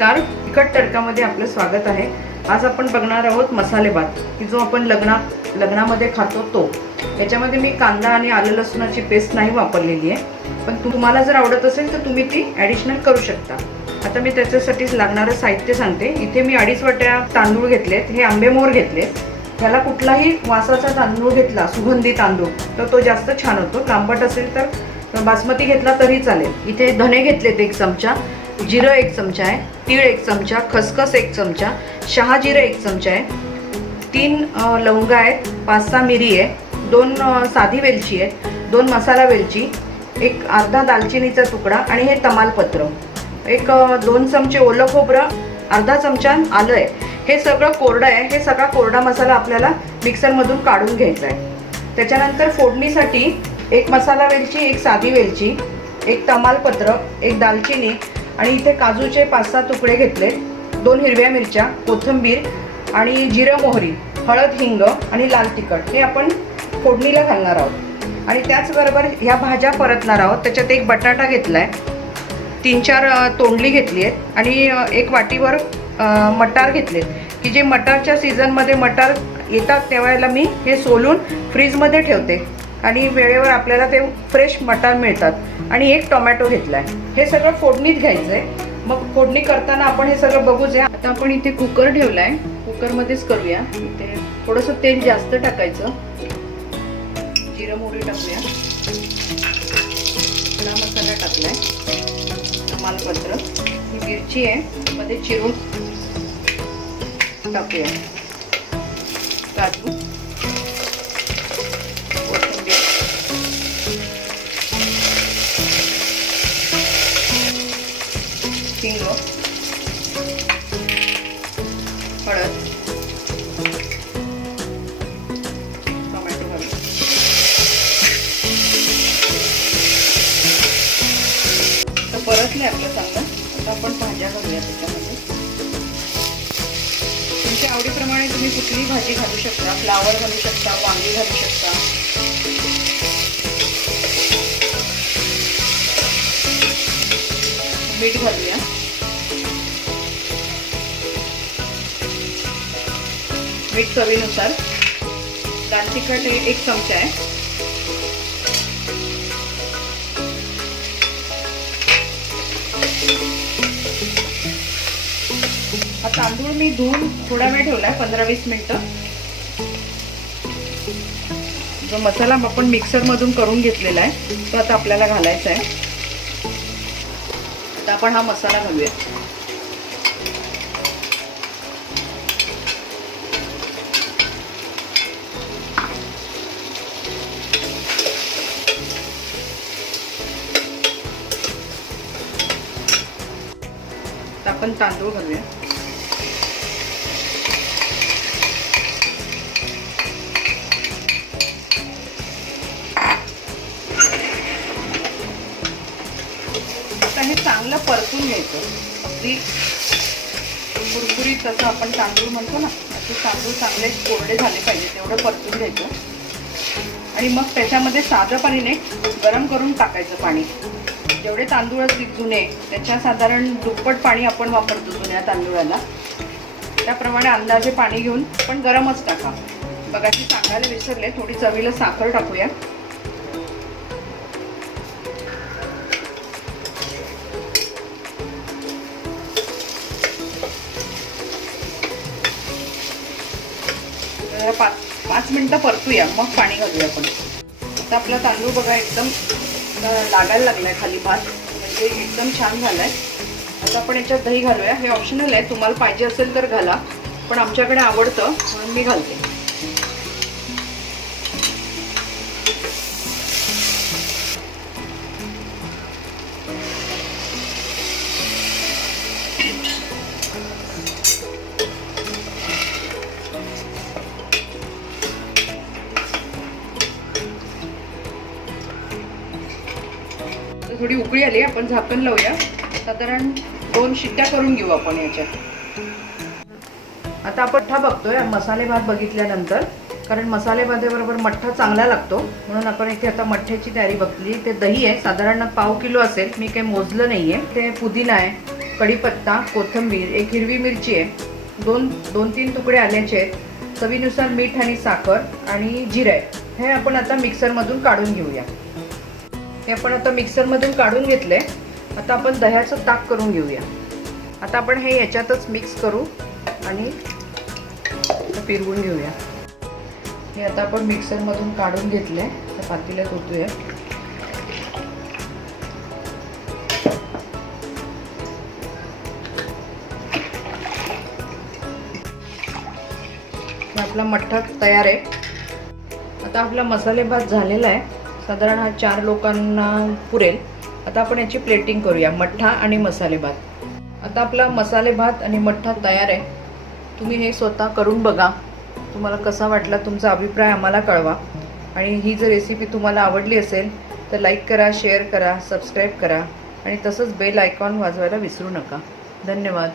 नमस्कार. तिखट तडकामध्ये आपलं स्वागत आहे. आज आपण बघणार आहोत मसाले भात की जो आपण लग्नात लग्नामध्ये खातो तो. याच्यामध्ये मी कांदा आणि आलं लसूणाची पेस्ट नाही वापरलेली आहे. पण तुम्हाला जर आवडत असेल तर तुम्ही ती ॲडिशनल करू शकता. आता मी त्याच्यासाठीच लागणारं साहित्य सांगते. इथे मी अडीच वाट्या तांदूळ घेतलेत. हे आंबेमोर घेतलेत. ह्याला कुठलाही वासाचा तांदूळ घेतला सुगंधी तांदूळ तर तो जास्त छान होतो. लांबट असेल तर बासमती घेतला तरी चालेल. इथे धणे घेतलेत एक चमचा. जिरं एक चमचा आहे तीळ एक चमचा खसखस एक चमचा शहाजिरं एक चमचा आहे. तीन लवंगा आहेत पाच सहा मिरी आहे दोन साधी वेलची आहे दोन मसाला वेलची एक अर्धा दालचिनीचा तुकडा आणि हे तमालपत्र. एक दोन चमचे ओलं खोबरं अर्धा चमचा आलं आहे. हे सगळं कोरडं आहे हे सगळा कोरडा मसाला आपल्याला मिक्सरमधून काढून घ्यायचा आहे. त्याच्यानंतर फोडणीसाठी एक मसाला वेलची एक साधी वेलची एक तमालपत्र एक दालचिनी आणि इथे काजूचे पाच सहा तुकडे घेतले दोन हिरव्या मिरच्या कोथिंबीर आणि जिरं मोहरी हळद हिंग आणि लाल तिखट हे आपण फोडणीला घालणार आहोत. आणि त्याचबरोबर ह्या भाज्या परतणार आहोत. त्याच्यात एक बटाटा घेतला आहे तीन चार तोंडली घेतली आहेत. आणि एक वाटीवर मटार घेतलेत. की जे मटारच्या सीझनमध्ये मटार येतात त्यावेळेला मी हे सोलून फ्रीजमध्ये ठेवते. आणि वेळेवर आपल्याला ते फ्रेश मटार मिळतात. आणि एक टोमॅटो घेतला आहे हे सगळं फोडणीत घ्यायचं आहे मग फोडणी करताना आपण हे सगळं बघूच आहे आता आपण इथे कुकर ठेवला आहे कुकरमध्येच करूया. इथे थोडंसं तेल जास्त टाकायचं. जिरं मोहरी टाकूया. खडा मसाला टाकला आहे ही मिरची आहे. मध्ये चिरून टाकूया. काजू. हिंग हळद. टोमॅटो घालू तर परतले आपलं चांगलं. आता आपण भाज्या घालूया त्याच्यामध्ये. तुमच्या आवडीप्रमाणे तुम्ही कुठलीही भाजी घालू शकता. फ्लावर घालू शकता वांगी घालू शकता. मीठ घालूया. मीठ चवीनुसार. दाल तिखट हे एक चमचा आहे. हा तांदूळ मी धुवून थोडा वेळ आहे पंधरा वीस मिनटं. जो मसाला आपण मिक्सरमधून करून घेतलेला आहे तो आता आपल्याला घालायचा आहे. आता आपण हा मसाला घालूया. आपण तांदूळ घालूया. आता हे चांगलं परतून घ्यायचं. अगदी कुरकुरीत असं आपण तांदूळ म्हणतो ना असे तांदूळ चांगले कोरडे झाले पाहिजे तेवढं परतून घ्यायचं. आणि मग त्याच्यामध्ये साधं पाणी नाही गरम करून टाकायचं पाणी. जेवढे तांदूळ असतील जुने त्याच्या साधारण दुप्पट पाणी आपण वापरतो जुन्या तांदूळाला. त्याप्रमाणे अंदाजे पाणी घेऊन पण गरमच टाका. बघा ती सांगायला विसरले थोडी चवीला साखर टाकूया. पाच पाच मिनटं परतूया मग पाणी घालूया आपण. आता आपला तांदूळ बघा एकदम अं, लागायला लागलाय खाली भात. म्हणजे एकदम छान झालाय. आता आपण याच्यात दही घालूया. हे ऑप्शनल आहे. तुम्हाला पाहिजे असेल तर घाला. पण आमच्याकडे आवडतं म्हणून मी घालते. थोडी उकळी आली आपण झाकण लावूया. साधारण दोन शिट्ट्या करून घेऊ आपण याच्यात. आता आपण मठ्ठा बघतोय मसाले भात बघितल्यानंतर कारण मसाले भाताबरोबर मठ्ठा चांगला लागतो म्हणून आपण इथे आता मठ्ठ्याची तयारी बघतली. ते दही आहे साधारण पाव किलो असेल मी काही मोजलं नाहीये. ते पुदिना आहे कढीपत्ता कोथिंबीर एक हिरवी मिरची आहे दोन दोन तीन तुकडे आल्याचे आहेत. चवीनुसार मीठ आणि साखर आणि जिरे. हे आपण आता मिक्सरमधून काढून घेऊया. हे आपण आता मिक्सरमधून काढून घेतले आता आपण दह्याचं ताक करून घेऊया. आता आपण हे याच्यातच मिक्स करू आणि फिरवून घेऊया. हे आता आपण मिक्सरमधून काढून घेतले त्या पातेल्यात होतोय आपला मठ्ठा तयार आहे. आता आपला मसाले भात झालेला आहे. साधारण हा चार लोकांना पुरेल. आता आपण याची प्लेटिंग करूया. मठ्ठा आणि मसाले भात. आता आपला मसाले भात आणि मठ्ठा तयार आहे. तुम्ही हे स्वतः करून बघा. तुम्हाला कसा वाटला तुमचा अभिप्राय आम्हाला कळवा. आणि ही जर रेसिपी तुम्हाला आवडली असेल तर लाईक करा शेअर करा सबस्क्राईब करा. आणि तसंच बेल आयकॉन वाजवायला विसरू नका. धन्यवाद.